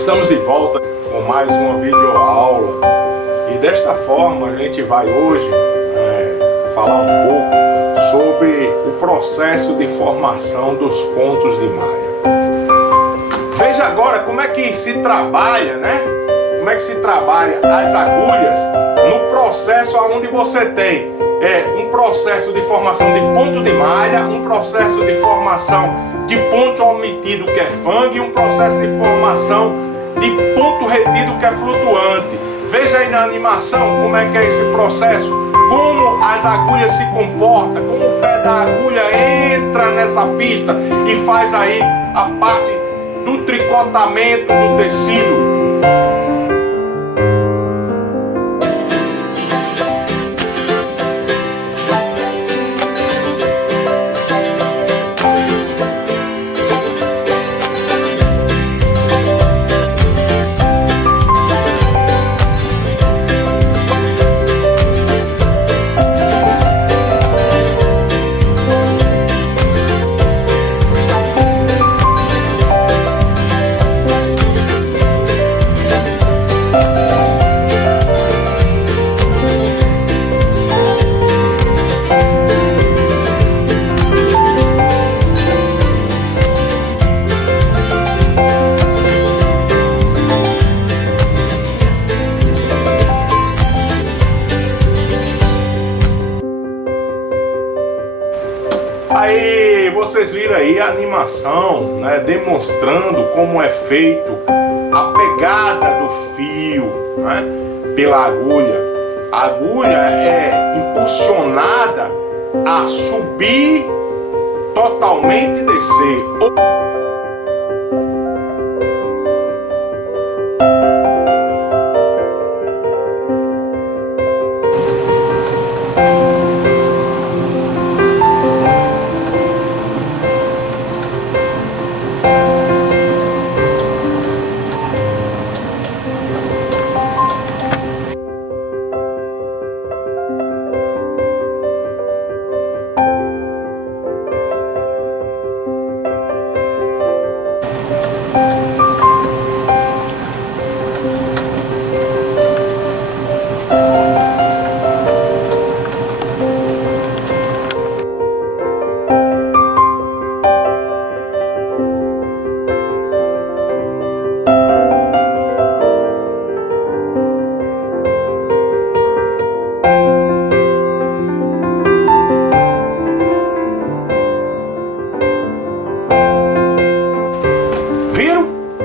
Estamos de volta com mais uma videoaula e desta forma a gente vai hoje falar um pouco sobre o processo de formação dos pontos de malha. Veja agora como é que se trabalha, Como é que se trabalha as agulhas no processo onde você tem um processo de formação de ponto de malha, um processo de formação de ponto omitido que é fang e um processo de formação de ponto retido que é flutuante. Veja aí na animação como é que é esse processo, como as agulhas se comportam, como o pé da agulha entra nessa pista e faz aí a parte do tricotamento do tecido. Aí vocês viram aí a animação, demonstrando como é feito a pegada do fio, pela agulha. A agulha é impulsionada a subir totalmente e descer.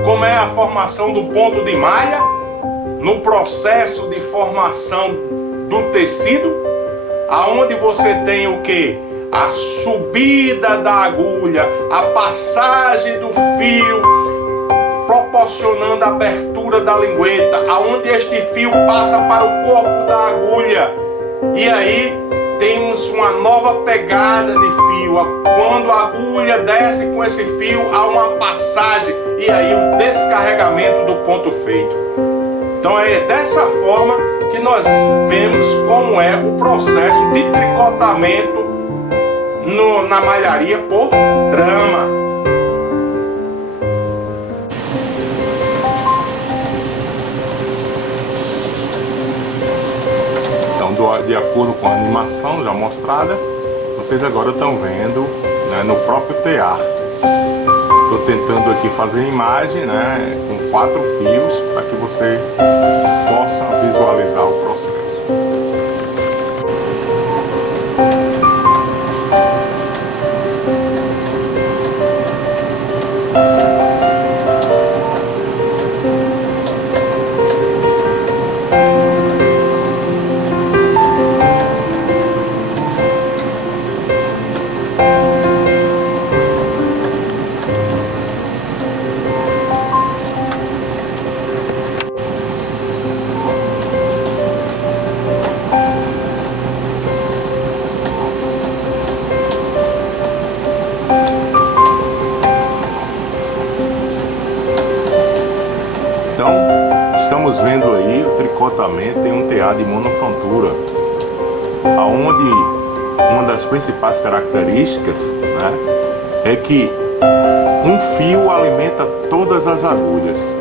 Como é a formação do ponto de malha no processo de formação do tecido, aonde você tem o que? A subida da agulha, a passagem do fio, proporcionando a abertura da lingueta, aonde este fio passa para o corpo da agulha. E aí temos uma nova pegada de fio. Quando a agulha desce com esse fio, há uma passagem e aí o descarregamento do ponto feito. Então é dessa forma que nós vemos como é o processo de tricotamento na malharia por trama. De acordo com a animação já mostrada, vocês agora estão vendo no próprio tear. Estou tentando aqui fazer a imagem com 4 fios para que você possa visualizar o processo. Estamos vendo aí o tricotamento em um tear de monofrontura, aonde uma das principais características é que um fio alimenta todas as agulhas.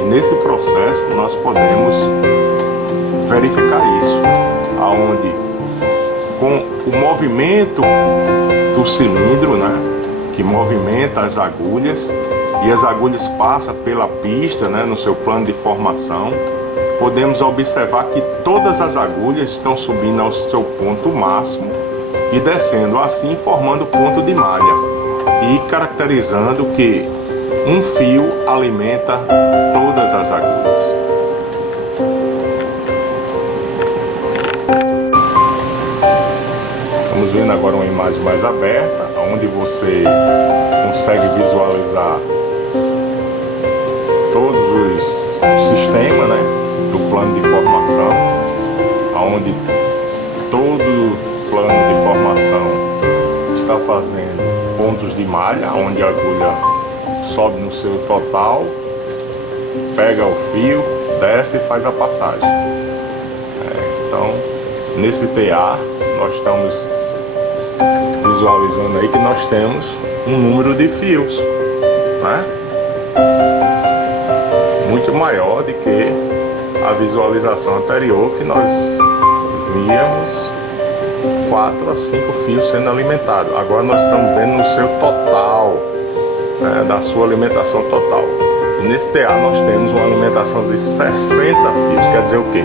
E nesse processo nós podemos verificar isso, aonde com o movimento do cilindro, né, que movimenta as agulhas, e as agulhas passam pela pista, né, no seu plano de formação, podemos observar que todas as agulhas estão subindo ao seu ponto máximo e descendo, assim formando ponto de malha e caracterizando que um fio alimenta todas as agulhas. Estamos vendo agora uma imagem mais aberta, onde você consegue visualizar todos os sistemas, né, do plano de formação, onde todo plano de formação está fazendo pontos de malha, onde a agulha sobe no seu total, pega o fio, desce e faz a passagem. Então, nesse TA, nós estamos visualizando aí que nós temos um número de fios, né, muito maior do que a visualização anterior, que nós víamos 4 a 5 fios sendo alimentados. Agora nós estamos vendo no seu total, né, da sua alimentação total. E nesse TA nós temos uma alimentação de 60 fios. Quer dizer o quê?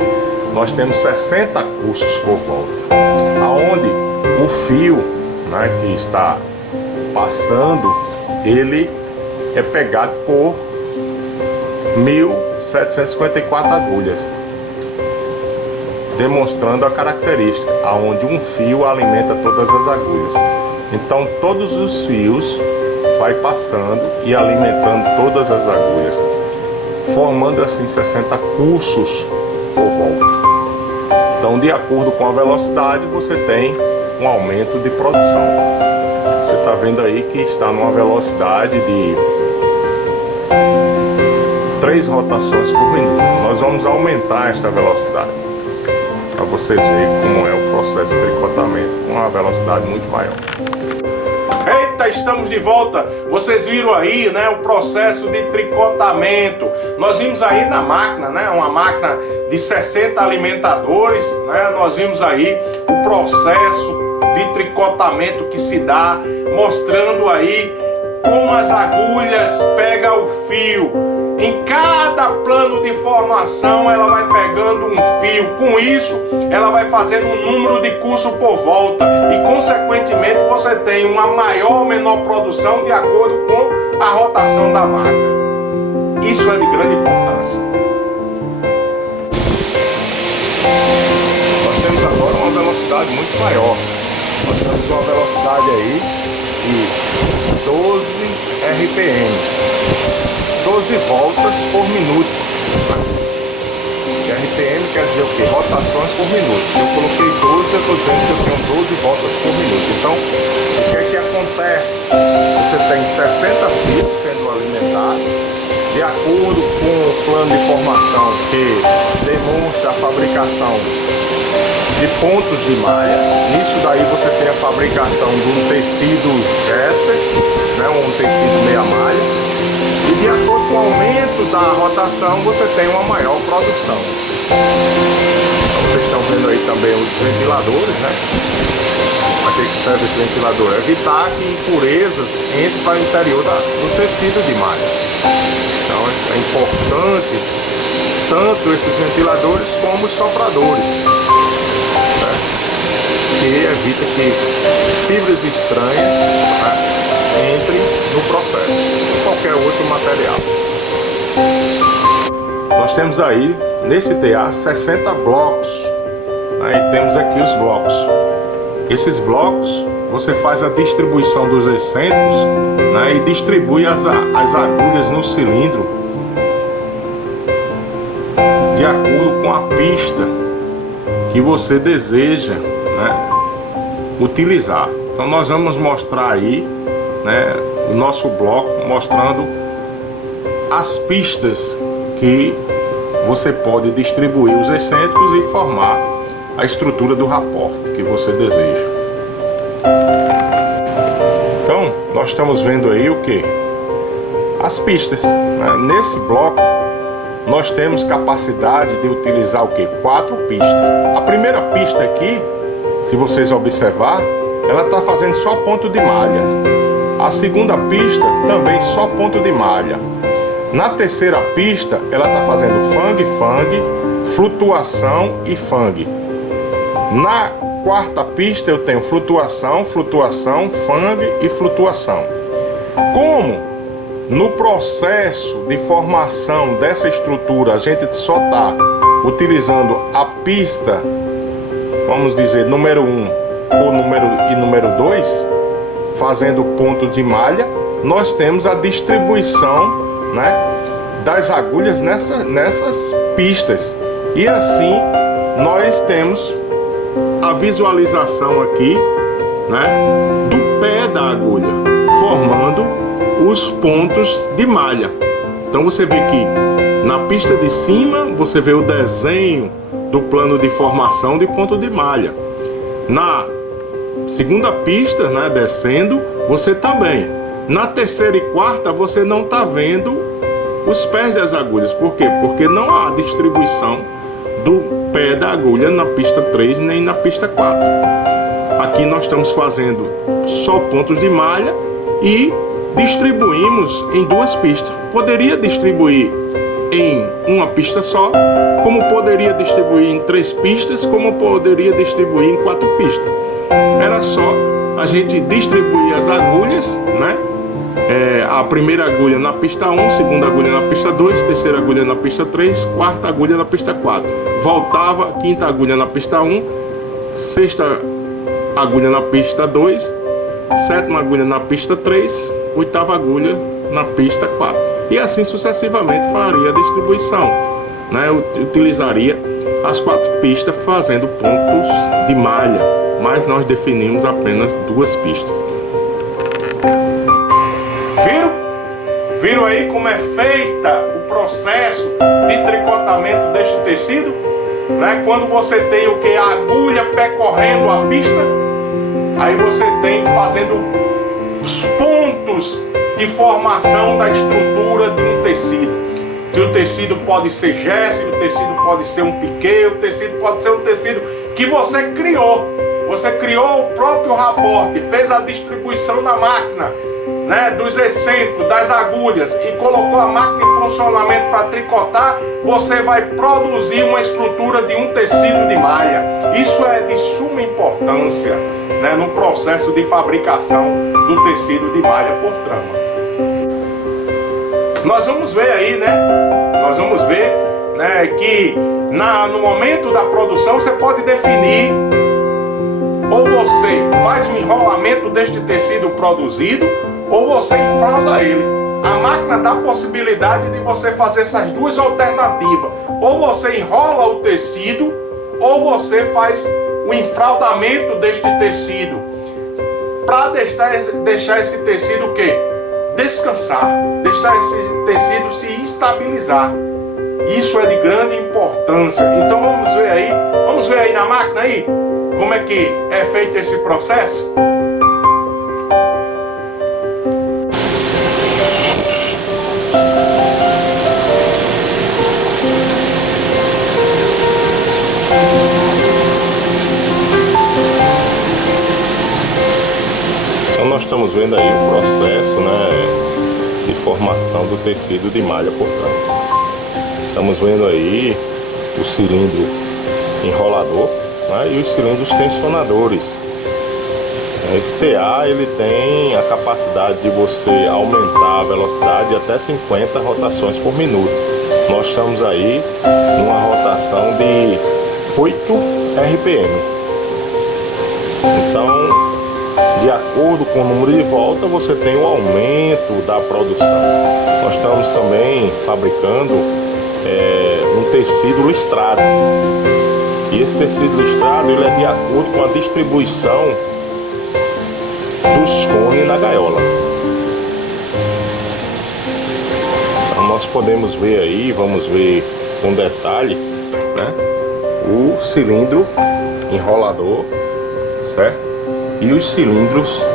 Nós temos 60 cursos por volta, aonde o fio, né, que está passando, ele é pegado por 1754 agulhas, demonstrando a característica aonde um fio alimenta todas as agulhas. Então todos os fios vai passando e alimentando todas as agulhas, formando assim 60 cursos por volta. Então, de acordo com a velocidade, você tem um aumento de produção. Você está vendo aí que está numa velocidade de 3 rotações por minuto. Nós vamos aumentar esta velocidade para vocês verem como é o processo de tricotamento com uma velocidade muito maior. Eita, estamos de volta. Vocês viram aí, né, o processo de tricotamento. Nós vimos aí na máquina, né, uma máquina de 60 alimentadores, né, nós vimos aí o processo de tricotamento que se dá, mostrando aí como as agulhas pegam o fio. Em cada plano de formação ela vai pegando um fio. Com isso ela vai fazendo um número de curso por volta e consequentemente você tem uma maior ou menor produção de acordo com a rotação da máquina. Isso é de grande importância. Nós temos agora uma velocidade muito maior. Nós temos uma velocidade aí de 12 RPM. 12 voltas por minuto. E RPM quer dizer o quê? Rotações por minuto. Se eu coloquei 12, eu estou dizendo que eu tenho 12 voltas por minuto. Então, o que é que acontece? Você tem 60 fios sendo alimentados, de acordo com o plano de formação que demonstra a fabricação de pontos de malha. Nisso daí você tem a fabricação de um tecido gesser, né, um tecido meia malha. E de acordo com o aumento da rotação, você tem uma maior produção. Então, vocês estão vendo aí também os ventiladores, né? Para que serve esse ventilador? Evitar que impurezas entrem para o interior do tecido de malha. Então é importante tanto esses ventiladores como os sopradores, né? Que evita que fibras estranhas, né, entre no processo, qualquer outro material. Nós temos aí, nesse TA, 60 blocos, né, e temos aqui os blocos. Esses blocos, você faz a distribuição dos excêntricos, né, e distribui as agulhas no cilindro de acordo com a pista que você deseja, né, utilizar. Então nós vamos mostrar aí, né, o nosso bloco mostrando as pistas que você pode distribuir os excêntricos e formar a estrutura do raporte que você deseja. Então nós nós estamos vendo aí o que? As pistas, né? Nesse bloco nós temos capacidade de utilizar o que? 4 pistas. A primeira pista aqui, se vocês observar, ela está fazendo só ponto de malha. A segunda pista também só ponto de malha. Na terceira pista ela está fazendo fang, flutuação e fang. Na quarta pista eu tenho flutuação, fang e flutuação. Como no processo de formação dessa estrutura a gente só está utilizando a pista, vamos dizer, número 1 ou número 2, fazendo ponto de malha, nós temos a distribuição, né, das agulhas nessas pistas. E assim nós temos a visualização aqui, né, do pé da agulha, formando os pontos de malha. Então você vê que na pista de cima você vê o desenho do plano de formação de ponto de malha. Na segunda pista, né, descendo, você também. Na terceira e quarta você não está vendo os pés das agulhas. Por quê? Porque não há distribuição do pé da agulha na pista 3 nem na pista 4. Aqui nós estamos fazendo só pontos de malha e distribuímos em 2 pistas. Poderia distribuir em uma pista só, como poderia distribuir em 3 pistas, como poderia distribuir em 4 pistas. Era só a gente distribuir as agulhas, né? A primeira agulha na pista 1, segunda agulha na pista 2, terceira agulha na pista 3, quarta agulha na pista 4. Voltava, quinta agulha na pista 1, sexta agulha na pista 2, sétima agulha na pista 3, oitava agulha na pista 4. E assim sucessivamente faria a distribuição, né? Utilizaria as 4 pistas fazendo pontos de malha, mas nós definimos apenas 2 pistas. Viram aí como é feita o processo de tricotamento deste tecido? Né? Quando você tem o que? A agulha percorrendo a pista, aí você tem fazendo os pontos de formação da estrutura de um tecido. Que o tecido pode ser gesso, o tecido pode ser um piquê, o tecido pode ser um tecido que você criou. Você criou o próprio raporte, fez a distribuição na máquina, né, dos excêntricos, das agulhas, e colocou a máquina em funcionamento para tricotar. Você vai produzir uma estrutura de um tecido de malha. Isso é de suma importância, né, no processo de fabricação do tecido de malha por trama. Nós vamos ver aí, né? Nós vamos ver, né, que no momento da produção você pode definir, ou você faz o enrolamento deste tecido produzido, ou você enfralda ele. A máquina dá a possibilidade de você fazer essas 2 alternativas. Ou você enrola o tecido, ou você faz o enfraldamento deste tecido, para deixar esse tecido o quê? Descansar, deixar esse tecido se estabilizar. Isso é de grande importância. Então vamos ver aí na máquina aí, como é que é feito esse processo. Então nós estamos vendo aí o processo, né, de formação do tecido de malha por trás. Estamos vendo aí o cilindro enrolador, né, e os cilindros tensionadores. Esse TA ele tem a capacidade de você aumentar a velocidade até 50 rotações por minuto. Nós estamos aí numa rotação de 8 RPM. Então, de acordo com o número de volta, você tem o aumento da produção. Nós estamos também fabricando um tecido listrado. E esse tecido listrado ele é de acordo com a distribuição dos cones na gaiola. Então nós podemos ver aí, vamos ver com detalhe, né, o cilindro enrolador, certo? E os cilindros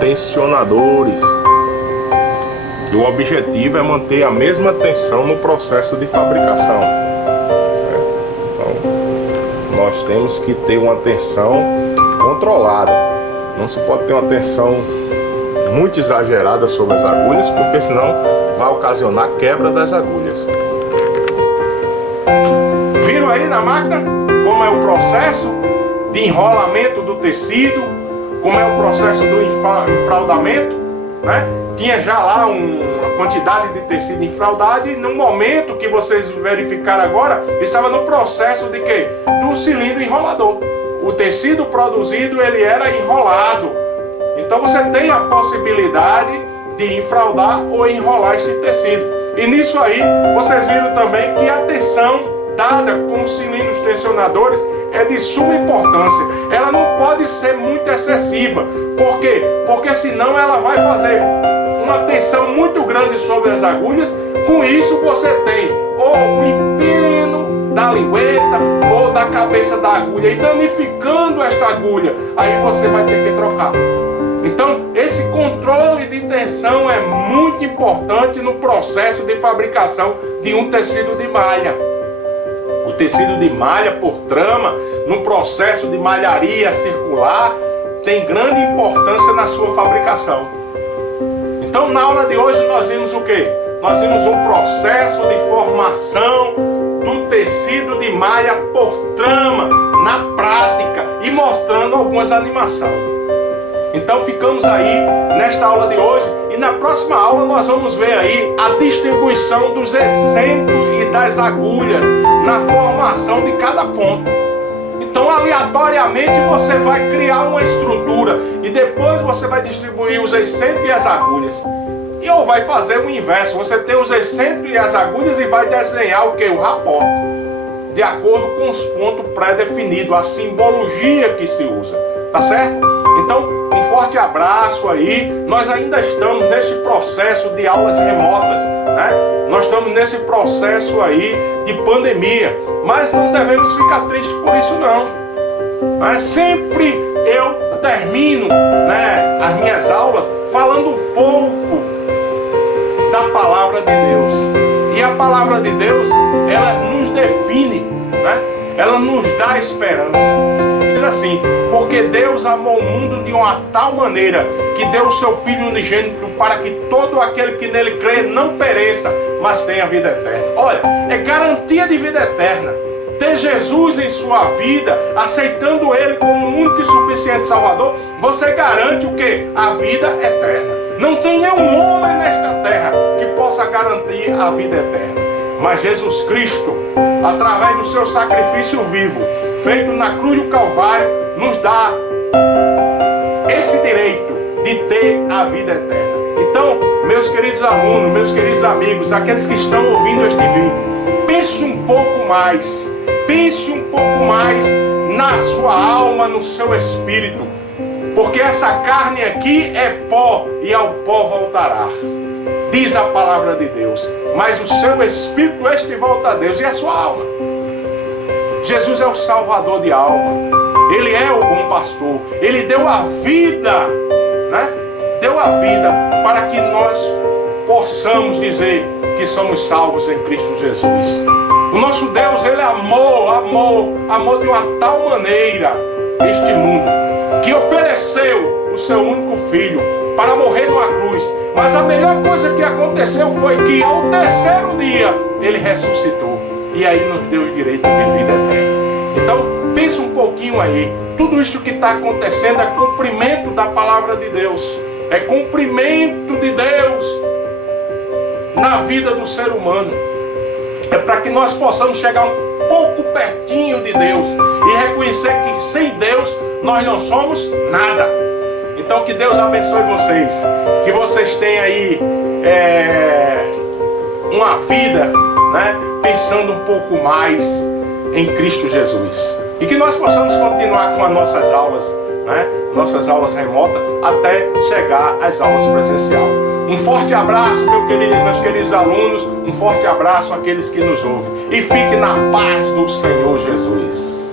tensionadores, que o objetivo é manter a mesma tensão no processo de fabricação, certo? Então, nós temos que ter uma tensão controlada. Não se pode ter uma tensão muito exagerada sobre as agulhas, porque senão vai ocasionar quebra das agulhas. Viram aí na máquina como é o processo de enrolamento do tecido, como é o processo do enfraudamento, né? Tinha já lá uma quantidade de tecido enfraudado e no momento que vocês verificaram agora, estava no processo de quê? Do cilindro enrolador. O tecido produzido, ele era enrolado. Então você tem a possibilidade de enfraudar ou enrolar este tecido. E nisso aí, vocês viram também que a tensão dada com os cilindros tensionadores é de suma importância. Ela não pode ser muito excessiva. Por quê? Porque senão ela vai fazer uma tensão muito grande sobre as agulhas. Com isso você tem ou o empeno da lingueta ou da cabeça da agulha e danificando esta agulha. Aí você vai ter que trocar. Então, esse controle de tensão é muito importante no processo de fabricação de um tecido de malha. O tecido de malha por trama, no processo de malharia circular, tem grande importância na sua fabricação. Então, na aula de hoje, nós vimos o quê? Nós vimos um processo de formação do tecido de malha por trama, na prática, e mostrando algumas animações. Então ficamos aí nesta aula de hoje e na próxima aula nós vamos ver aí a distribuição dos excêntricos e das agulhas na formação de cada ponto. Então aleatoriamente você vai criar uma estrutura e depois você vai distribuir os excêntricos e as agulhas. E ou vai fazer o inverso, você tem os excêntricos e as agulhas e vai desenhar o que? O raporte, de acordo com os pontos pré-definidos, a simbologia que se usa, tá certo? Então, um forte abraço aí. Nós ainda estamos neste processo de aulas remotas, né? Nós estamos nesse processo aí de pandemia, mas não devemos ficar tristes por isso não. Sempre eu termino, né, as minhas aulas falando um pouco da palavra de Deus. E a palavra de Deus, ela nos define, né? Ela nos dá esperança. Diz assim: porque Deus amou o mundo de uma tal maneira que deu o seu Filho unigênito para que todo aquele que nele crê não pereça, mas tenha vida eterna. Olha, é garantia de vida eterna. Ter Jesus em sua vida, aceitando Ele como o único e suficiente Salvador, você garante o quê? A vida eterna. Não tem nenhum homem nesta terra que possa garantir a vida eterna. Mas Jesus Cristo, através do seu sacrifício vivo, feito na cruz do Calvário, nos dá esse direito de ter a vida eterna. Então, meus queridos alunos, meus queridos amigos, aqueles que estão ouvindo este vídeo, pense um pouco mais na sua alma, no seu espírito, porque essa carne aqui é pó e ao pó voltará, diz a palavra de Deus, mas o seu espírito, este volta a Deus, e a sua alma. Jesus é o salvador de alma, Ele é o bom pastor, Ele deu a vida, né? Deu a vida para que nós possamos dizer que somos salvos em Cristo Jesus. O nosso Deus, Ele amou de uma tal maneira este mundo, que ofereceu o seu único filho para morrer numa cruz. Mas a melhor coisa que aconteceu foi que ao terceiro dia Ele ressuscitou. E aí nos deu o direito de vida eterna. Então, pense um pouquinho aí. Tudo isso que está acontecendo é cumprimento da palavra de Deus. É cumprimento de Deus na vida do ser humano. É para que nós possamos chegar um pouco pertinho de Deus e reconhecer que sem Deus nós não somos nada. Então que Deus abençoe vocês. Que vocês tenham aí uma vida, né, pensando um pouco mais em Cristo Jesus. E que nós possamos continuar com as nossas aulas, né, nossas aulas remotas, até chegar às aulas presenciais. Um forte abraço, meus queridos alunos. Um forte abraço àqueles que nos ouvem. E fique na paz do Senhor Jesus.